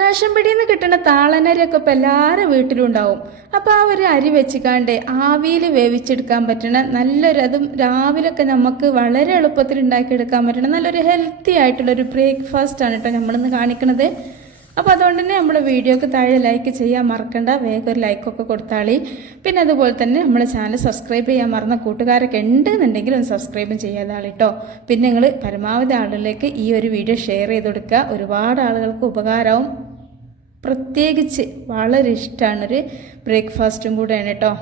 Ration പിടിയിൽ നിന്ന് കിട്ടുന്ന താളനരൊക്കെ ഇപ്പം എല്ലാവരും വീട്ടിലും ഉണ്ടാവും. അപ്പോൾ ആ ഒരു അരി വെച്ചിക്കാണ്ട് ആവിയിൽ വേവിച്ചെടുക്കാൻ പറ്റണ നല്ലൊരു അതും രാവിലെയൊക്കെ നമുക്ക് വളരെ എളുപ്പത്തിൽ ഉണ്ടാക്കിയെടുക്കാൻ പറ്റണ നല്ലൊരു ഹെൽത്തി ആയിട്ടുള്ളൊരു ബ്രേക്ക്ഫാസ്റ്റ് ആണ് കേട്ടോ നമ്മളിന്ന് കാണിക്കണത്. അപ്പോൾ അതുകൊണ്ട് തന്നെ നമ്മുടെ വീഡിയോക്ക് താഴെ ലൈക്ക് ചെയ്യാൻ മറക്കണ്ട. വേഗം ഒരു ലൈക്കൊക്കെ കൊടുത്താളി. പിന്നെ അതുപോലെ തന്നെ നമ്മുടെ ചാനൽ സബ്സ്ക്രൈബ് ചെയ്യാൻ മറന്ന കൂട്ടുകാരൊക്കെ ഉണ്ടെന്നുണ്ടെങ്കിൽ ഒന്ന് സബ്സ്ക്രൈബും ചെയ്യാതാളി കേട്ടോ പിന്നെ നിങ്ങൾ പരമാവധി ആളുകളിലേക്ക് ഈ ഒരു വീഡിയോ ഷെയർ ചെയ്ത് കൊടുക്കുക. ഒരുപാട് ആളുകൾക്ക് ഉപകാരവും പ്രത്യേകിച്ച് വളരെ ഇഷ്ടമാണൊരു ബ്രേക്ക്ഫാസ്റ്റും കൂടെയാണ് കേട്ടോ.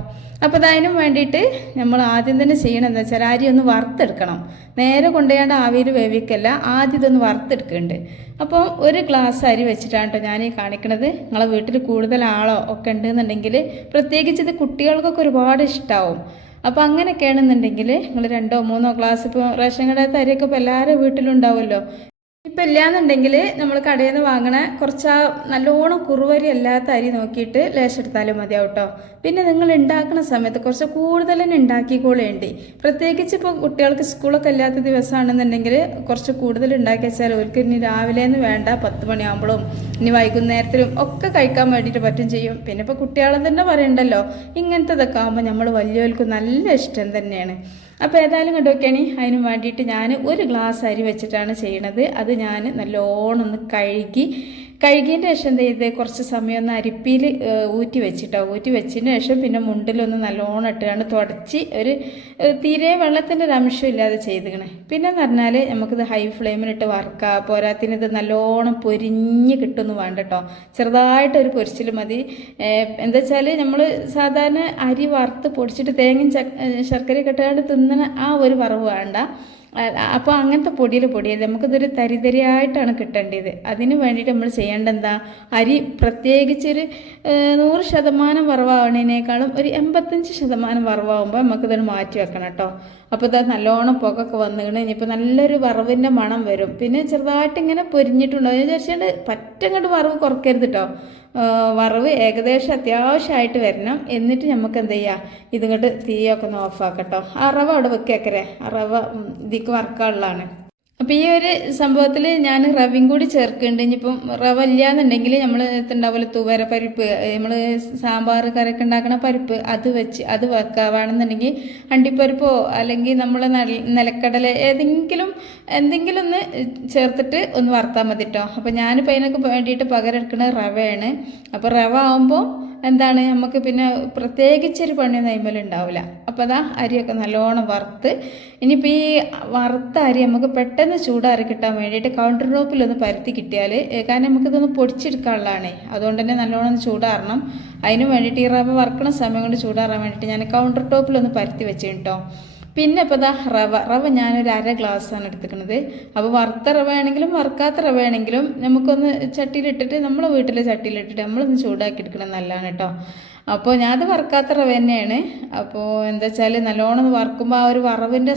അപ്പോൾ അതിനും വേണ്ടിയിട്ട് നമ്മൾ ആദ്യം തന്നെ ചെയ്യണം എന്താ വെച്ചാൽ അരി ഒന്ന് വറുത്തെടുക്കണം. നേരെ കൊണ്ടുപോയാണ്ട് ആവിയിൽ വേവിക്കല്ല ആദ്യം ഇതൊന്ന് വറുത്തെടുക്കുന്നുണ്ട്. അപ്പോൾ ഒരു ഗ്ലാസ് അരി വെച്ചിട്ടാണ് കേട്ടോ ഞാൻ ഈ കാണിക്കണത്. നിങ്ങളെ വീട്ടിൽ കൂടുതൽ ആളോ ഒക്കെ ഉണ്ടെന്നുണ്ടെങ്കിൽ പ്രത്യേകിച്ച് ഇത് കുട്ടികൾക്കൊക്കെ ഒരുപാട് ഇഷ്ടമാവും അപ്പോൾ അങ്ങനെയൊക്കെയാണെന്നുണ്ടെങ്കിൽ നിങ്ങൾ രണ്ടോ മൂന്നോ ഗ്ലാസ് ഇപ്പോൾ റേഷൻ കടയത്തെ അരിയൊക്കെ ഇപ്പോൾ എല്ലാവരും വീട്ടിലുണ്ടാവുമല്ലോ ഇപ്പം ഇല്ലാന്നുണ്ടെങ്കിൽ നമ്മൾ കടയിൽ നിന്ന് വാങ്ങണ കുറച്ച് ആ നല്ലോണം കുറുവരി അല്ലാത്ത അരി നോക്കിയിട്ട് ലേശം എടുത്താലും മതിയാവും കേട്ടോ പിന്നെ നിങ്ങൾ ഉണ്ടാക്കുന്ന സമയത്ത് കുറച്ച് കൂടുതൽ തന്നെ ഉണ്ടാക്കിക്കോളേണ്ടി. പ്രത്യേകിച്ച് ഇപ്പോൾ കുട്ടികൾക്ക് സ്കൂളൊക്കെ ഇല്ലാത്ത ദിവസമാണെന്നുണ്ടെങ്കിൽ കുറച്ച് കൂടുതൽ ഉണ്ടാക്കി വെച്ചാൽ അവർക്ക് ഇനി രാവിലെ നിന്ന് വേണ്ട പത്ത് മണിയാകുമ്പോഴും ഇനി വൈകുന്നേരത്തിലും ഒക്കെ കഴിക്കാൻ വേണ്ടിയിട്ട് പറ്റും ചെയ്യും. പിന്നെ ഇപ്പോൾ കുട്ടികളെ തന്നെ പറയണ്ടല്ലോ ഇങ്ങനത്തതൊക്കെ ആകുമ്പോൾ നമ്മൾ വലിയവർക്ക് നല്ല ഇഷ്ടം തന്നെയാണ്. അപ്പോൾ ഏതായാലും കണ്ടോക്കെയാണ് അതിന് വേണ്ടിയിട്ട് ഞാൻ ഒരു ഗ്ലാസ് അരി വെച്ചിട്ടാണ് ചെയ്യണത്. അത് ഞാൻ നല്ലോണം ഒന്ന് കഴുകി കഴുകിയതിന്റെ ശേഷം ചെയ്ത്? കുറച്ച് സമയം ഒന്ന് അരിപ്പിയിൽ ഊറ്റി വെച്ചിട്ടോ? ഊറ്റി വെച്ചതിന് ശേഷം പിന്നെ മുണ്ടിലൊന്ന് നല്ലോണം ഇട്ടുകൊണ്ട് തുടച്ച് ഒരു തീരെ വെള്ളത്തിന്റെ ഒരു അംശം ഇല്ലാതെ ചെയ്തിക്കണേ പിന്നെ എന്ന് പറഞ്ഞാൽ നമുക്കിത് ഹൈ ഫ്ലെയിമിലിട്ട് വറുക്കുക പോരാത്തിന് ഇത് നല്ലോണം പൊരിഞ്ഞ് കിട്ടുമെന്ന് വേണ്ട കേട്ടോ ചെറുതായിട്ട് ഒരു പൊരിച്ചിൽ മതി. എന്താ വെച്ചാൽ നമ്മൾ സാധാരണ അരി വറുത്ത് പൊടിച്ചിട്ട് തേങ്ങയും ശർക്കര കെട്ടുകൊണ്ട് തിന്നണ ആ ഒരു വറവ് വേണ്ട. അപ്പോൾ അങ്ങനത്തെ പൊടിയിൽ പൊടിയത് നമുക്കിതൊരു തരിതരിയായിട്ടാണ് കിട്ടേണ്ടത്. അതിന് വേണ്ടിയിട്ട് നമ്മൾ ചെയ്യേണ്ട എന്താ അരി പ്രത്യേകിച്ചൊരു നൂറ് ശതമാനം വറവാകുന്നതിനേക്കാളും ഒരു എൺപത്തഞ്ച് ശതമാനം വറവാകുമ്പോൾ നമുക്കിതൊന്ന് മാറ്റി വെക്കണം കേട്ടോ. അപ്പോൾ ഇത് നല്ലോണം പുകയൊക്കെ വന്നിങ്ങനെ ഇനിയിപ്പോൾ നല്ലൊരു വറവിന്റെ മണം വരും. പിന്നെ ചെറുതായിട്ട് ഇങ്ങനെ പൊരിഞ്ഞിട്ടുണ്ടോ ഞാൻ വിചാരിച്ചുകൊണ്ട് പറ്റങ്ങോട്ട് വറവ് കുറയ്ക്കരുത് കേട്ടോ. വറവ് ഏകദേശം അത്യാവശ്യമായിട്ട് വരണം. എന്നിട്ട് നമുക്ക് എന്ത് ചെയ്യാം ഇതിങ്ങോട്ട് തീയൊക്കെ ഒന്ന് ഓഫാക്കട്ടോ ആ റവ അവിടെ വെക്കേക്കരെ ആ റവ ഇതിക്ക് വറക്കാനുള്ളതാണ്. അപ്പോൾ ഈ ഒരു സംഭവത്തിൽ ഞാൻ റവയും കൂടി ചേർക്കുന്നുണ്ട് ഇനിയിപ്പം റവ ഇല്ലാന്നുണ്ടെങ്കിൽ നമ്മൾ ഉണ്ടാവില്ല തുവര പരിപ്പ് നമ്മൾ സാമ്പാർ കറിയൊക്കെ ഉണ്ടാക്കണ പരിപ്പ് അത് വെച്ച് അത് വെക്കാവാണെന്നുണ്ടെങ്കിൽ അണ്ടിപ്പരിപ്പോ അല്ലെങ്കിൽ നമ്മൾ നിലക്കടല ഏതെങ്കിലും എന്തെങ്കിലും ഒന്ന് ചേർത്തിട്ട് ഒന്ന് വറുത്താൽ മതി കേട്ടോ അപ്പോൾ ഞാനിപ്പോൾ അതിനൊക്കെ വേണ്ടിയിട്ട് പകരം എടുക്കുന്നത് റവയാണ്. അപ്പോൾ റവ ആകുമ്പോൾ എന്താണ് നമുക്ക് പിന്നെ പ്രത്യേകിച്ചൊരു പണി അതിന്മേൽ ഉണ്ടാവില്ല അപ്പോൾ അതാ അരിയൊക്കെ നല്ലോണം വറുത്ത് ഇനിയിപ്പോൾ ഈ വറുത്ത അരി നമുക്ക് പെട്ടെന്ന് ചൂടാറി കിട്ടാൻ വേണ്ടിയിട്ട് കൗണ്ടർ ടോപ്പിൽ ഒന്ന് പരുത്തി കിട്ടിയാൽ കാരണം നമുക്കിതൊന്ന് പൊടിച്ചെടുക്കാനുള്ളതാണേ. അതുകൊണ്ട് തന്നെ നല്ലോണം ചൂടാറണം. അതിന് വേണ്ടിയിട്ട് ഈ റവ വറുക്കണ സമയം കൊണ്ട് ചൂടാറാൻ വേണ്ടിയിട്ട് ഞാൻ കൗണ്ടർ ടോപ്പിലൊന്ന് പരുത്തി വെച്ച് കേട്ടോ പിന്നെ ഇപ്പോൾ ഇതാ റവ. റവ ഞാനൊരു അര ഗ്ലാസ്സാണ് എടുത്തിരിക്കുന്നത്. അപ്പോൾ വറുത്ത റവ ആണെങ്കിലും വറുക്കാത്ത റവ ആണെങ്കിലും നമുക്കൊന്ന് ചട്ടിയിലിട്ടിട്ട് നമ്മളെ വീട്ടിലെ ചട്ടിയിലിട്ടിട്ട് നമ്മളൊന്ന് ചൂടാക്കി എടുക്കണം നല്ലതാണ് കേട്ടോ. അപ്പോൾ ഞാനത് വറുക്കാത്ത റവ തന്നെയാണ്. അപ്പോൾ എന്താ വെച്ചാൽ നല്ലോണം വറുക്കുമ്പോൾ ആ ഒരു വറവിന്റെ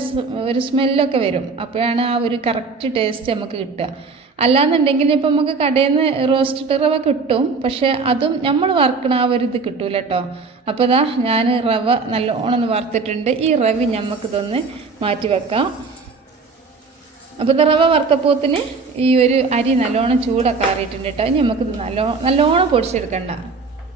ഒരു സ്മെല്ലൊക്കെ വരും. അപ്പോഴാണ് ആ ഒരു കറക്റ്റ് ടേസ്റ്റ് നമുക്ക് കിട്ടുക. അല്ലാന്നുണ്ടെങ്കിൽ ഇപ്പം നമുക്ക് കടയിൽ നിന്ന് റോസ്റ്റഡ് റവ കിട്ടും. പക്ഷേ അതും നമ്മൾ വറുക്കണ ആ ഒരു ഇത് കിട്ടൂല കേട്ടോ അപ്പോൾ ഇതാ ഞാൻ റവ നല്ലോണം വറുത്തിട്ടുണ്ട്. ഈ റവി നമുക്കിതൊന്ന് മാറ്റി വെക്കാം. അപ്പോൾ ഇത് റവ വറുത്തപ്പോത്തിന് ഈ ഒരു അരി നല്ലോണം ചൂടൊക്കെ ആറിയിട്ടുണ്ട് കേട്ടോ ഇനി നമുക്ക് നല്ലോ നല്ലോണം പൊടിച്ചെടുക്കണ്ട.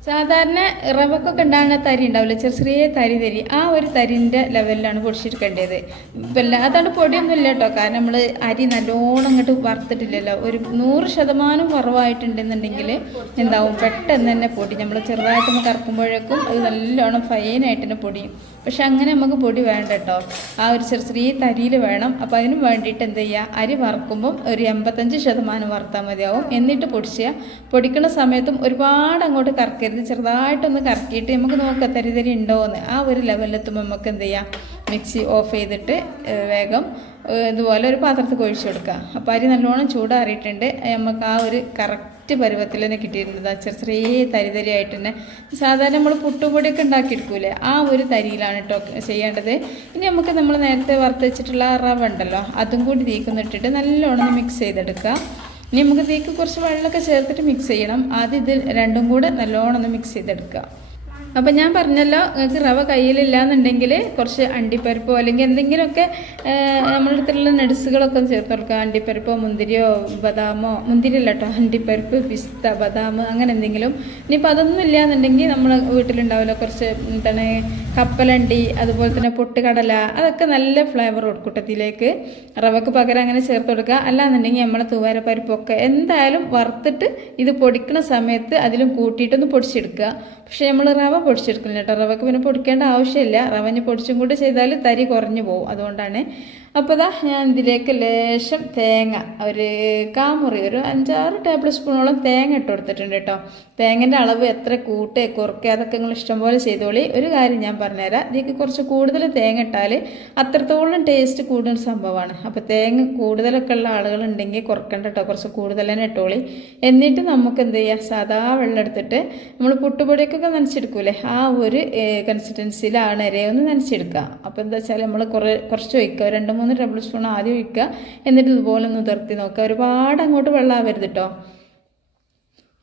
സാധാരണ റവക്കൊക്കെ ഉണ്ടാകുന്ന തരി ഉണ്ടാവില്ല? ചെറിയ ചെറിയ തരി തരി. ആ ഒരു തരിന്റെ ലെവലിലാണ് പൊടിച്ചെടുക്കേണ്ടത് ഇപ്പം അല്ലാതാണ്ട് പൊടിയൊന്നും ഇല്ല കേട്ടോ. കാരണം നമ്മൾ അരി നല്ലോണം അങ്ങോട്ട് വറുത്തിട്ടില്ലല്ലോ. ഒരു നൂറ് ശതമാനം കുറവായിട്ടുണ്ടെന്നുണ്ടെങ്കിൽ എന്താവും? പെട്ടെന്ന് തന്നെ പൊടി. നമ്മൾ ചെറുതായിട്ടൊന്ന് കറക്കുമ്പോഴേക്കും അത് നല്ലോണം ഫൈനായിട്ട് തന്നെ പൊടിയും. പക്ഷെ അങ്ങനെ നമുക്ക് പൊടി വേണ്ട കേട്ടോ ആ ഒരു ചെറു ചെറിയ തരിയിൽ വേണം. അപ്പോൾ അതിന് വേണ്ടിയിട്ട് എന്ത് ചെയ്യുക അരി വറുക്കുമ്പം ഒരു എൺപത്തഞ്ച് ശതമാനം വറുത്താൽ മതിയാവും. എന്നിട്ട് പൊടിച്ചുക പൊടിക്കുന്ന സമയത്തും ഒരുപാട് അങ്ങോട്ട് കറക്കരുത്. ചെറുതായിട്ടൊന്ന് കറക്കിയിട്ട് നമുക്ക് നോക്കാം തരി തരി ഉണ്ടോ എന്ന് ആ ഒരു ലെവലിലെത്തുമ്പോൾ നമുക്ക് എന്ത് ചെയ്യാം? മിക്സി ഓഫ് ചെയ്തിട്ട് വേഗം ഇതുപോലെ ഒരു പാത്രത്തിൽ ഒഴിച്ചു കൊടുക്കുക അപ്പോൾ അരി നല്ലോണം ചൂടാറിയിട്ടുണ്ട്. നമുക്ക് ആ ഒരു കറക്റ്റ് പരുവത്തിൽ തന്നെ കിട്ടിയിരുന്നത്. ചെറിയ ചെറിയ തരി തന്നെ സാധാരണ നമ്മൾ പുട്ടുപൊടിയൊക്കെ ഉണ്ടാക്കിയെടുക്കൂലേ? ആ ഒരു തരിയിലാണ് കേട്ടോ ചെയ്യേണ്ടത്. ഇനി നമുക്ക് നമ്മൾ നേരത്തെ വറുത്ത് വെച്ചിട്ടുള്ള റവ ഉണ്ടല്ലോ അതും കൂടി തീക്കുന്നിട്ടിട്ട് നല്ലോണം മിക്സ് ചെയ്തെടുക്കുക ഇനി നമുക്ക് തീക്ക് കുറച്ച് വെള്ളമൊക്കെ ചേർത്തിട്ട് മിക്സ് ചെയ്യണം. ആദ്യം ഇത് രണ്ടും കൂടെ നല്ലോണം ഒന്ന് മിക്സ് ചെയ്തെടുക്കുക അപ്പം ഞാൻ പറഞ്ഞല്ലോ നിങ്ങൾക്ക് റവ കയ്യിലില്ല എന്നുണ്ടെങ്കിൽ കുറച്ച് അണ്ടിപ്പരിപ്പോ അല്ലെങ്കിൽ എന്തെങ്കിലുമൊക്കെ നമ്മുടെ അടുത്തുള്ള നട്സുകളൊക്കെ ചേർത്ത് കൊടുക്കുക. അണ്ടിപ്പരിപ്പോ മുന്തിരിയോ ബദാമോ മുന്തിരി അല്ല കേട്ടോ അണ്ടിപ്പരിപ്പ് പിസ്ത ബദാം അങ്ങനെ എന്തെങ്കിലും. ഇനിയിപ്പോൾ അതൊന്നും ഇല്ല എന്നുണ്ടെങ്കിൽ നമ്മൾ വീട്ടിലുണ്ടാവില്ല കുറച്ച് എന്താണ് കപ്പലണ്ടി അതുപോലെ തന്നെ പൊട്ടുകടല അതൊക്കെ നല്ല ഫ്ലേവർ കൊടുക്കൂട്ടത്തിലേക്ക് റവക്ക് പകരം അങ്ങനെ ചേർത്ത് കൊടുക്കുക. അല്ലാന്നുണ്ടെങ്കിൽ നമ്മളെ തൂവാരപ്പരിപ്പൊക്കെ എന്തായാലും വറുത്തിട്ട് ഇത് പൊടിക്കുന്ന സമയത്ത് അതിലും കൂട്ടിയിട്ടൊന്ന് പൊടിച്ചെടുക്കുക. പക്ഷേ നമ്മൾ റവ പൊടിച്ചെടുക്കുന്നില്ല കേട്ടോ. റവക്ക് പിന്നെ പൊടിക്കേണ്ട ആവശ്യമില്ല. റവ ഇനി പൊടിച്ചും കൂടി ചെയ്താൽ തരി കുറഞ്ഞു പോകും അതുകൊണ്ടാണ് അപ്പോൾ ഇതാ ഞാൻ ഇതിലേക്ക് ലേശം തേങ്ങ ഒരു കാമുറി ഒരു അഞ്ചാറ് ടേബിൾ സ്പൂണോളം തേങ്ങ ഇട്ട് കൊടുത്തിട്ടുണ്ട് കേട്ടോ. തേങ്ങന്റെ അളവ് എത്ര കൂട്ടേ കുറക്കുക അതൊക്കെ നിങ്ങൾ ഇഷ്ടംപോലെ ചെയ്തോളി. ഒരു കാര്യം ഞാൻ പറഞ്ഞുതരാം. ഇതിലേക്ക് കുറച്ച് കൂടുതൽ തേങ്ങ ഇട്ടാൽ അത്രത്തോളം ടേസ്റ്റ് കൂടുന്ന സംഭവമാണ്. അപ്പോൾ തേങ്ങ കൂടുതലൊക്കെ ഉള്ള ആളുകളുണ്ടെങ്കിൽ കുറക്കണ്ട കേട്ടോ. കുറച്ച് കൂടുതൽ തന്നെ ഇട്ടോളി. എന്നിട്ട് നമുക്ക് എന്ത് ചെയ്യാം? സാധാ വെള്ളം എടുത്തിട്ട് നമ്മൾ പുട്ടുപൊടിയൊക്കെ നനച്ചെടുക്കൂലേ? ആ ഒരു കൺസിസ്റ്റൻസിയിലാണ് ഇരയൊന്ന് നനച്ചെടുക്കുക. അപ്പോൾ എന്താ വെച്ചാൽ നമ്മൾ കുറേ കുറച്ച് ഒഴിക്കുക. രണ്ട് മൂന്ന് ടേബിൾ സ്പൂൺ ആദ്യം ഒഴിക്കുക. എന്നിട്ട് ഇതുപോലെ ഒന്ന് ഉതിർത്തി നോക്കുക. ഒരുപാട് അങ്ങോട്ട് വെള്ളം വെള്ളമാവരുത് കേട്ടോ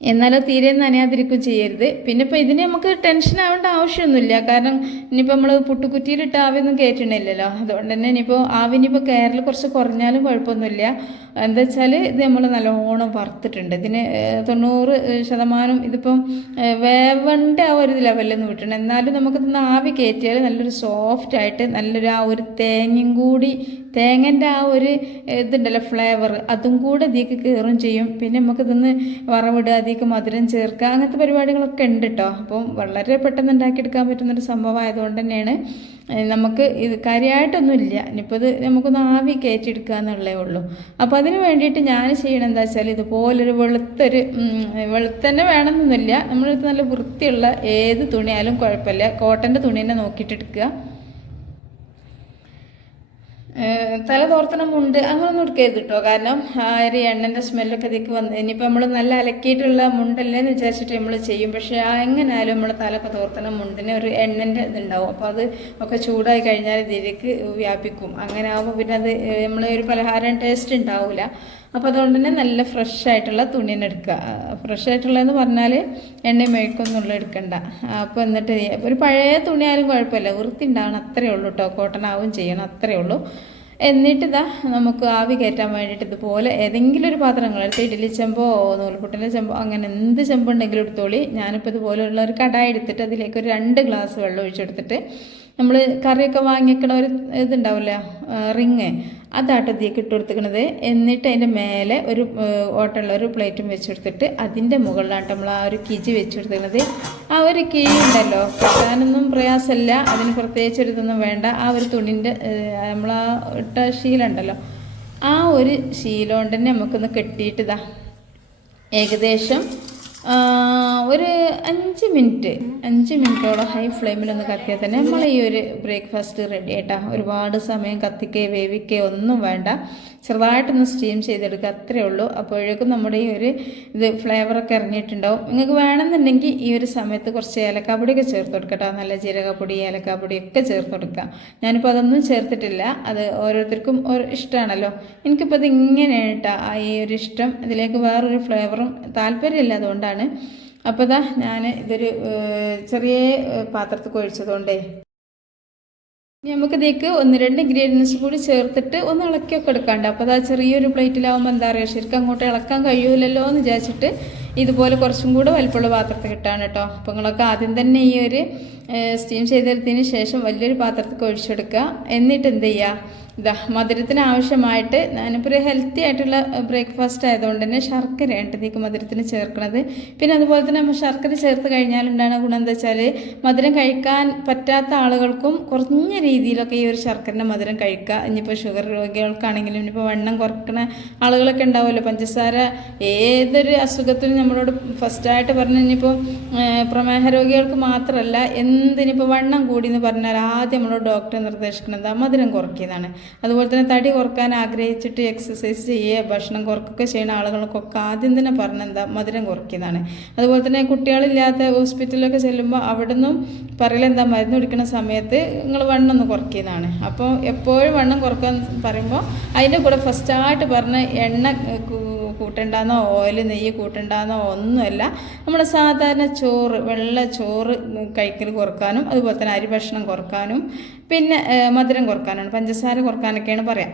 എന്നാലും തീരെ നനയാതിരിക്കും ചെയ്യരുത്. പിന്നെ ഇപ്പോൾ ഇതിന് നമുക്ക് ടെൻഷൻ ആവേണ്ട ആവശ്യമൊന്നുമില്ല. കാരണം ഇനിയിപ്പോൾ നമ്മൾ പുട്ടുകുറ്റിയിലിട്ട് ആവിയൊന്നും കയറ്റണില്ലല്ലോ അതുകൊണ്ട് തന്നെ ഇനിയിപ്പോൾ ആവിനിപ്പോൾ കയറൽ കുറച്ച് കുറഞ്ഞാലും കുഴപ്പമൊന്നുമില്ല. എന്താ വെച്ചാൽ ഇത് നമ്മൾ നല്ലോണം വറുത്തിട്ടുണ്ട്. ഇതിന് തൊണ്ണൂറ് ശതമാനം ഇതിപ്പം വേവണ്ട ആ ഒരു ലെവലിൽ നിന്ന് വിട്ടണം എന്നാലും നമുക്കിതൊന്ന് ആവി കയറ്റിയാൽ നല്ലൊരു സോഫ്റ്റ് ആയിട്ട് നല്ലൊരു ആ ഒരു തേങ്ങയും കൂടി തേങ്ങന്റെ ആ ഒരു ഇതുണ്ടല്ലോ ഫ്ലേവർ അതും കൂടെ ഇതിലേക്ക് കയറും ചെയ്യും. പിന്നെ നമുക്കിതൊന്ന് വറവിടുക അതിലേക്ക് മധുരം ചേർക്കുക അങ്ങനത്തെ പരിപാടികളൊക്കെ ഉണ്ട് കേട്ടോ അപ്പം വളരെ പെട്ടെന്ന് ഉണ്ടാക്കിയെടുക്കാൻ പറ്റുന്നൊരു സംഭവം ആയതുകൊണ്ട് തന്നെയാണ്. നമുക്ക് ഇത് കാര്യമായിട്ടൊന്നുമില്ല ഇനിയിപ്പോൾ ഇത് നമുക്കൊന്ന് ആവി കയറ്റിയെടുക്കുക എന്നുള്ളേ ഉള്ളൂ. അപ്പോൾ അതിന് വേണ്ടിയിട്ട് ഞാൻ ചെയ്യണം എന്താ വെച്ചാൽ ഇതുപോലൊരു വെളുത്തൊരു വെളുത്തന്നെ വേണമെന്നൊന്നുമില്ല. നമ്മളിത് നല്ല വൃത്തിയുള്ള ഏത് തുണിയായാലും കുഴപ്പമില്ല. കോട്ടന്റെ തുണി തന്നെ നോക്കിയിട്ട് തല അങ്ങനെ അങ്ങനൊന്നും എടുക്കരുത് കേട്ടോ കാരണം ആ ഒരു എണ്ണന്റെ സ്മെല്ലൊക്കെ ഇതിലേക്ക് വന്ന് ഇനിയിപ്പോൾ നമ്മൾ നല്ല അലക്കിയിട്ടുള്ള മുണ്ടല്ലേ എന്ന് വിചാരിച്ചിട്ട് നമ്മൾ ചെയ്യും. പക്ഷേ ആ എങ്ങനെയാലും നമ്മൾ തലൊക്കെ തോർത്തണം മുണ്ടിന് ഒരു എണ്ണന്റെ ഇതുണ്ടാവും. അപ്പോൾ അത് ഒക്കെ ചൂടായി കഴിഞ്ഞാൽ ഇതിലേക്ക് വ്യാപിക്കും. അങ്ങനെ ആകുമ്പോൾ പിന്നെ അത് നമ്മൾ ഒരു പലഹാരം ടേസ്റ്റ് ഉണ്ടാവില്ല അപ്പോൾ അതുകൊണ്ട് തന്നെ നല്ല ഫ്രഷ് ആയിട്ടുള്ള തുണി തന്നെ എടുക്കുക ഫ്രഷ് ആയിട്ടുള്ളതെന്ന് പറഞ്ഞാൽ എണ്ണ മെഴുക്കൊന്നുള്ള എടുക്കണ്ട. അപ്പോൾ എന്നിട്ട് ഒരു പഴയ തുണിയായാലും കുഴപ്പമില്ല. വൃത്തി ഉണ്ടാവണം അത്രയേ ഉള്ളൂ കേട്ടോ കോട്ടൺ ആവും ചെയ്യണം അത്രയേ ഉള്ളൂ. എന്നിട്ട് ഇതാ നമുക്ക് ആവി കയറ്റാൻ വേണ്ടിയിട്ട് ഇതുപോലെ ഏതെങ്കിലും ഒരു പാത്രങ്ങൾ എടുത്ത് ഇഡ്ഡലി ചെമ്പോ നൂൽപുട്ടിന്റെ ചെമ്പോ അങ്ങനെ എന്ത് ചെമ്പുണ്ടെങ്കിലും എടുത്തോളി. ഞാനിപ്പോൾ ഇതുപോലെയുള്ള ഒരു കടായി എടുത്തിട്ട് അതിലേക്ക് ഒരു രണ്ട് ഗ്ലാസ് വെള്ളം ഒഴിച്ചെടുത്തിട്ട് നമ്മൾ കറിയൊക്കെ വാങ്ങിക്കണ ഒരു ഇതുണ്ടാവില്ല റിങ് അതാട്ട് ഇതിലേക്ക് ഇട്ട് കൊടുത്തിക്കണത് എന്നിട്ട് അതിന്റെ മേലെ ഒരു ഓട്ടുള്ള ഒരു പ്ലേറ്റും വെച്ച് കൊടുത്തിട്ട് അതിന്റെ മുകളിലാണ് നമ്മൾ ആ ഒരു കിജി വെച്ച് കൊടുത്തിരുന്നത് ആ ഒരു കിഴി ഉണ്ടല്ലോ കിട്ടാനൊന്നും പ്രയാസമില്ല. അതിന് പ്രത്യേകിച്ച് ഒരു ഇതൊന്നും വേണ്ട. ആ ഒരു തുണിന്റെ നമ്മൾ ആ ഇട്ട ശീലമുണ്ടല്ലോ. ആ ഒരു ശീലം തന്നെ നമുക്കൊന്ന് കെട്ടിയിട്ട് ഇതാ. ഏകദേശം ഒരു അഞ്ച് മിനിറ്റ് അഞ്ച് മിനിറ്റോളം ഹൈ ഫ്ലെയിമിലൊന്ന് കത്തിയാൽ തന്നെ നമ്മൾ ഈ ഒരു ബ്രേക്ക്ഫാസ്റ്റ് റെഡി ആയിട്ടാ. ഒരുപാട് സമയം കത്തിക്കുകയോ വേവിക്കുകയോ ഒന്നും വേണ്ട. ചെറുതായിട്ടൊന്ന് സ്റ്റീം ചെയ്തെടുക്കുക അത്രയേ ഉള്ളൂ. അപ്പോഴേക്കും നമ്മുടെ ഈ ഒരു ഇത് ഫ്ലേവറൊക്കെ ഇറങ്ങിയിട്ടുണ്ടാവും. നിങ്ങൾക്ക് വേണമെന്നുണ്ടെങ്കിൽ ഈ ഒരു സമയത്ത് കുറച്ച് ഏലക്കാപ്പൊടിയൊക്കെ ചേർത്ത് കൊടുക്കട്ടോ. നല്ല ജീരകപ്പൊടി ഏലക്കാപ്പൊടി ഒക്കെ ചേർത്ത് കൊടുക്കുക. ഞാനിപ്പോൾ അതൊന്നും ചേർത്തിട്ടില്ല. അത് ഓരോരുത്തർക്കും ഓരോ ഇഷ്ടമാണല്ലോ എനിക്കിപ്പോൾ ഇത് ഇങ്ങനെയാണ് കേട്ടോ ഈ ഒരു ഇഷ്ടം. ഇതിലേക്ക് വേറൊരു ഫ്ലേവറും താല്പര്യമില്ല അതുകൊണ്ടാണ് അപ്പോൾ ഇതാ ഞാൻ ഇതൊരു ചെറിയ പാത്രത്തിൽ കുഴിച്ചതുകൊണ്ടേ ഇനി നമുക്ക് ഇതിലേക്ക് ഒന്ന് രണ്ട് ഇൻഗ്രീഡിയൻസ് കൂടി ചേർത്തിട്ട് ഒന്ന് ഇളക്കിയൊക്കെ എടുക്കാണ്ട്. അപ്പോൾ അതാ ചെറിയൊരു പ്ലേറ്റിലാവുമ്പോൾ എന്താ പറയുക ശരിക്കും അങ്ങോട്ട് ഇളക്കാൻ കഴിയൂലല്ലോ എന്ന് വിചാരിച്ചിട്ട് ഇതുപോലെ കുറച്ചും കൂടെ വലിപ്പമുള്ള പാത്രത്തിൽ കിട്ടാണ് കേട്ടോ. അപ്പോൾ നിങ്ങളൊക്കെ ആദ്യം തന്നെ ഈ ഒരു സ്റ്റീം ചെയ്തെടുത്തതിന് ശേഷം വലിയൊരു പാത്രത്തിൽ ഒഴിച്ചെടുക്കുക എന്നിട്ട് എന്ത് ചെയ്യുക? ഇതാ മധുരത്തിന് ആവശ്യമായിട്ട് ഞാനിപ്പോൾ ഒരു ഹെൽത്തി ആയിട്ടുള്ള ബ്രേക്ക്ഫാസ്റ്റ് ആയതുകൊണ്ട് തന്നെ ശർക്കര ഇതിലേക്ക് മധുരത്തിന് ചേർക്കുന്നത് പിന്നെ അതുപോലെ തന്നെ നമ്മൾ ശർക്കര ചേർത്ത് കഴിഞ്ഞാലുണ്ടാകുന്ന ഗുണം എന്താ വെച്ചാൽ മധുരം കഴിക്കാൻ പറ്റാത്ത ആളുകൾക്കും കുറഞ്ഞ രീതിയിലൊക്കെ ഈ ഒരു ശർക്കരന്റെ മധുരം കഴിക്കുക. ഇനിയിപ്പോൾ ഷുഗർ രോഗികൾക്കാണെങ്കിലും ഇനിയിപ്പോൾ വണ്ണം കുറക്കുന്ന ആളുകളൊക്കെ ഉണ്ടാവുമല്ലോ. പഞ്ചസാര ഏതൊരു അസുഖത്തിനും നമ്മളോട് ഫസ്റ്റായിട്ട് പറഞ്ഞു ഇനിയിപ്പോൾ പ്രമേഹ രോഗികൾക്ക് മാത്രമല്ല എന്തിനിപ്പോൾ വണ്ണം കൂടി എന്ന് പറഞ്ഞാൽ ആദ്യം നമ്മളോട് ഡോക്ടർ നിർദ്ദേശിക്കുന്നത് മധുരം കുറയ്ക്കുന്നതാണ്. അതുപോലെ തന്നെ തടി കുറയ്ക്കാൻ ആഗ്രഹിച്ചിട്ട് എക്സസൈസ് ചെയ്യുക ഭക്ഷണം കുറക്കൊക്കെ ചെയ്യുന്ന ആളുകൾക്കൊക്കെ ആദ്യം തന്നെ പറഞ്ഞെന്താ മധുരം കുറയ്ക്കുന്നതാണ്. അതുപോലെ തന്നെ കുട്ടികളില്ലാത്ത ഹോസ്പിറ്റലിലൊക്കെ ചെല്ലുമ്പോൾ അവിടെ നിന്നും പറയലെന്താ മരുന്ന് കുടിക്കുന്ന സമയത്ത് നിങ്ങൾ വണ്ണം ഒന്ന് കുറയ്ക്കുന്നതാണ്. അപ്പോൾ എപ്പോഴും വണ്ണം കുറയ്ക്കാൻ പറയുമ്പോൾ അതിന്റെ കൂടെ ഫസ്റ്റായിട്ട് പറഞ്ഞ എണ്ണ കൂട്ടണ്ടെന്നോ? ഓയിൽ നെയ്യ് കൂട്ടണ്ടെന്നോ? ഒന്നുമല്ല. നമ്മൾ സാധാരണ ചോറ് വെള്ള ചോറ് കഴിക്കൽ കുറക്കാനും അതുപോലെ തന്നെ അരി ഭക്ഷണം കുറക്കാനും പിന്നെ മധുരം കുറക്കാനാണ് പഞ്ചസാര കുറക്കാനൊക്കെയാണ് പറയാം.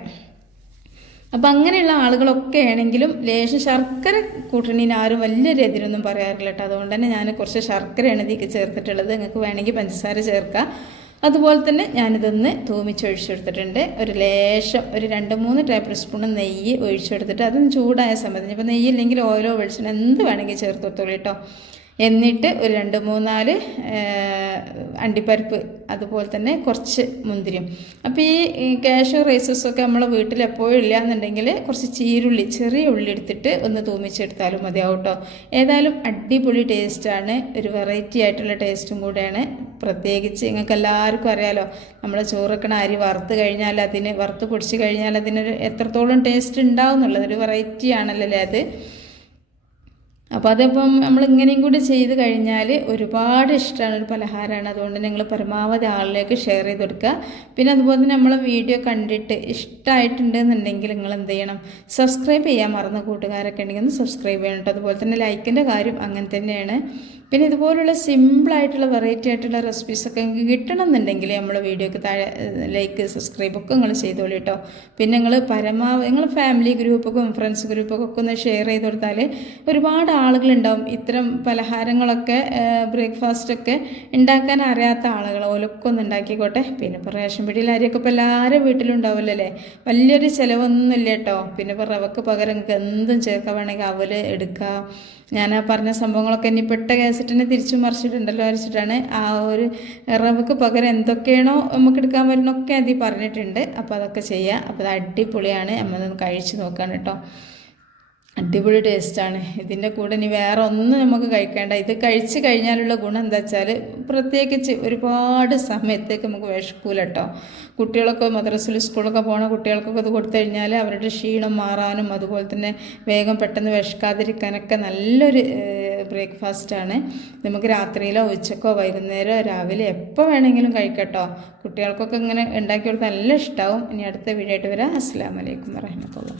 അപ്പം അങ്ങനെയുള്ള ആളുകളൊക്കെ ആണെങ്കിലും ലേശം ശർക്കര കൂട്ടണീന് ആരും വലിയൊരു എതിരൊന്നും പറയാറില്ല കേട്ടോ. അതുകൊണ്ട് തന്നെ ഞാൻ കുറച്ച് ശർക്കരയാണ് ഇതിലേക്ക് ചേർത്തിട്ടുള്ളത്. നിങ്ങൾക്ക് വേണമെങ്കിൽ പഞ്ചസാര ചേർക്കാം. അതുപോലെ തന്നെ ഞാനിതൊന്ന് തൂമിച്ചൊഴിച്ചെടുത്തിട്ടുണ്ട് ഒരു ലേശം ഒരു രണ്ട് മൂന്ന് ടേബിൾ സ്പൂൺ നെയ്യ് ഒഴിച്ചെടുത്തിട്ട് അതൊന്ന് ചൂടായ സമയത്ത്. ഇപ്പോൾ നെയ്യില്ലെങ്കിൽ ഓയിലോ വെളിച്ചെണ്ണ എന്ത് വേണമെങ്കിൽ ചേർത്ത് കൊടുത്തോളൂ കേട്ടോ. എന്നിട്ട് ഒരു രണ്ട് മൂന്നാൽ അണ്ടിപ്പരിപ്പ് അതുപോലെ തന്നെ കുറച്ച് മുന്തിരിയും. അപ്പോൾ ഈ കാഷ്യൂ റൈസസൊക്കെ നമ്മളെ വീട്ടിൽ എപ്പോഴും ഇല്ല എന്നുണ്ടെങ്കിൽ കുറച്ച് ചീരുള്ളി ചെറിയ ഉള്ളി എടുത്തിട്ട് ഒന്ന് തൂമിച്ചെടുത്താലും മതിയാവും കേട്ടോ. ഏതായാലും അടിപൊളി ടേസ്റ്റാണ് ഒരു വെറൈറ്റി ആയിട്ടുള്ള ടേസ്റ്റും കൂടെയാണ്. പ്രത്യേകിച്ച് നിങ്ങൾക്ക് എല്ലാവർക്കും അറിയാലോ. നമ്മൾ ചോറക്കണ അരി വറുത്ത് കഴിഞ്ഞാൽ അതിന് വറുത്ത് പൊടിച്ച് കഴിഞ്ഞാൽ അതിനൊരു എത്രത്തോളം ടേസ്റ്റ് ഉണ്ടാവും എന്നുള്ളത് ഒരു വെറൈറ്റി ആണല്ലോ അത്. അപ്പോൾ അതിപ്പം നമ്മൾ ഇങ്ങനെയും കൂടി ചെയ്ത് കഴിഞ്ഞാൽ ഒരുപാട് ഇഷ്ടമാണ് ഒരു പലഹാരമാണ്. അതുകൊണ്ട് നിങ്ങൾ പരമാവധി ആളിലേക്ക് ഷെയർ ചെയ്ത് കൊടുക്കുക. പിന്നെ അതുപോലെ തന്നെ നമ്മളെ വീഡിയോ കണ്ടിട്ട് ഇഷ്ടമായിട്ടുണ്ടെന്നുണ്ടെങ്കിൽ നിങ്ങൾ എന്ത് ചെയ്യണം? സബ്സ്ക്രൈബ് ചെയ്യാൻ മറന്ന കൂട്ടുകാരൊക്കെ ഉണ്ടെങ്കിൽ ഒന്ന് സബ്സ്ക്രൈബ് ചെയ്യണം കേട്ടോ. അതുപോലെ തന്നെ ലൈക്കിന്റെ കാര്യം അങ്ങനെ തന്നെയാണ്. പിന്നെ ഇതുപോലുള്ള സിമ്പിളായിട്ടുള്ള വെറൈറ്റി ആയിട്ടുള്ള റെസിപ്പീസൊക്കെ കിട്ടണം എന്നുണ്ടെങ്കിൽ നമ്മൾ വീഡിയോക്ക് താഴെ ലൈക്ക് സബ്സ്ക്രൈബ് ഒക്കെ നിങ്ങൾ ചെയ്തോളൂ കേട്ടോ പിന്നെ നിങ്ങൾ പരമാവധി നിങ്ങൾ ഫാമിലി ഗ്രൂപ്പൊക്കെ ഫ്രണ്ട്സ് ഗ്രൂപ്പൊക്കെ ഒക്കെ ഒന്ന് ഷെയർ ചെയ്ത് കൊടുത്താൽ ഒരുപാട് ആളുകളുണ്ടാവും. ഇത്തരം പലഹാരങ്ങളൊക്കെ ബ്രേക്ക്ഫാസ്റ്റൊക്കെ ഉണ്ടാക്കാൻ അറിയാത്ത ആളുകൾ ഓലൊക്കെ ഒന്ന് ഉണ്ടാക്കിക്കോട്ടെ പിന്നെ ഇപ്പോൾ റേഷൻ പിടിയിൽ അരിയൊക്കെ ഇപ്പോൾ എല്ലാവരും വീട്ടിലും ഉണ്ടാവില്ല വലിയൊരു ചിലവൊന്നും ഇല്ല കേട്ടോ പിന്നെ ഇപ്പോൾ റവക്ക് പകരം നിങ്ങൾക്ക് എന്തും ചേർക്കാൻ വേണമെങ്കിൽ അവൽ എടുക്കുക ഞാൻ ആ പറഞ്ഞ സംഭവങ്ങളൊക്കെ ഇനി പെട്ട കേസറ്റിനെ തിരിച്ചു മറിച്ചിട്ടുണ്ടല്ലോ വരച്ചിട്ടാണ് ആ ഒരു റവക്ക് പകരം എന്തൊക്കെയാണോ നമുക്ക് എടുക്കാൻ പറ്റുന്നൊക്കെ അതിൽ പറഞ്ഞിട്ടുണ്ട്. അപ്പോൾ അതൊക്കെ ചെയ്യുക അപ്പോൾ അത് അടിപൊളിയാണ്. നമ്മളൊന്ന് കഴിച്ച് നോക്കാൻ കേട്ടോ. അടിപൊളി ടേസ്റ്റാണ്. ഇതിന്റെ കൂടെ ഇനി വേറെ ഒന്നും നമുക്ക് കഴിക്കേണ്ട. ഇത് കഴിച്ച് കഴിഞ്ഞാലുള്ള ഗുണം എന്താ വെച്ചാൽ പ്രത്യേകിച്ച് ഒരുപാട് സമയത്തേക്ക് നമുക്ക് വിഷക്കൂല കേട്ടോ കുട്ടികളൊക്കെ മദ്രസിൽ സ്കൂളൊക്കെ പോണ കുട്ടികൾക്കൊക്കെ ഇത് കൊടുത്തു കഴിഞ്ഞാൽ അവരുടെ ക്ഷീണം മാറാനും അതുപോലെ തന്നെ വേഗം പെട്ടെന്ന് വിഷക്കാതിരിക്കാനൊക്കെ നല്ലൊരു ബ്രേക്ക്ഫാസ്റ്റാണ്. നമുക്ക് രാത്രിയിലോ ഉച്ചക്കോ വൈകുന്നേരമോ രാവിലെ എപ്പോൾ വേണമെങ്കിലും കഴിക്കട്ടോ കുട്ടികൾക്കൊക്കെ ഇങ്ങനെ ഉണ്ടാക്കി കൊടുത്താൽ നല്ല ഇഷ്ടമാവും ഇനി അടുത്ത വീഡിയോ ആയിട്ട് വരാം. അസ്സാം വലൈക്കും വരഹമത്തുള്ള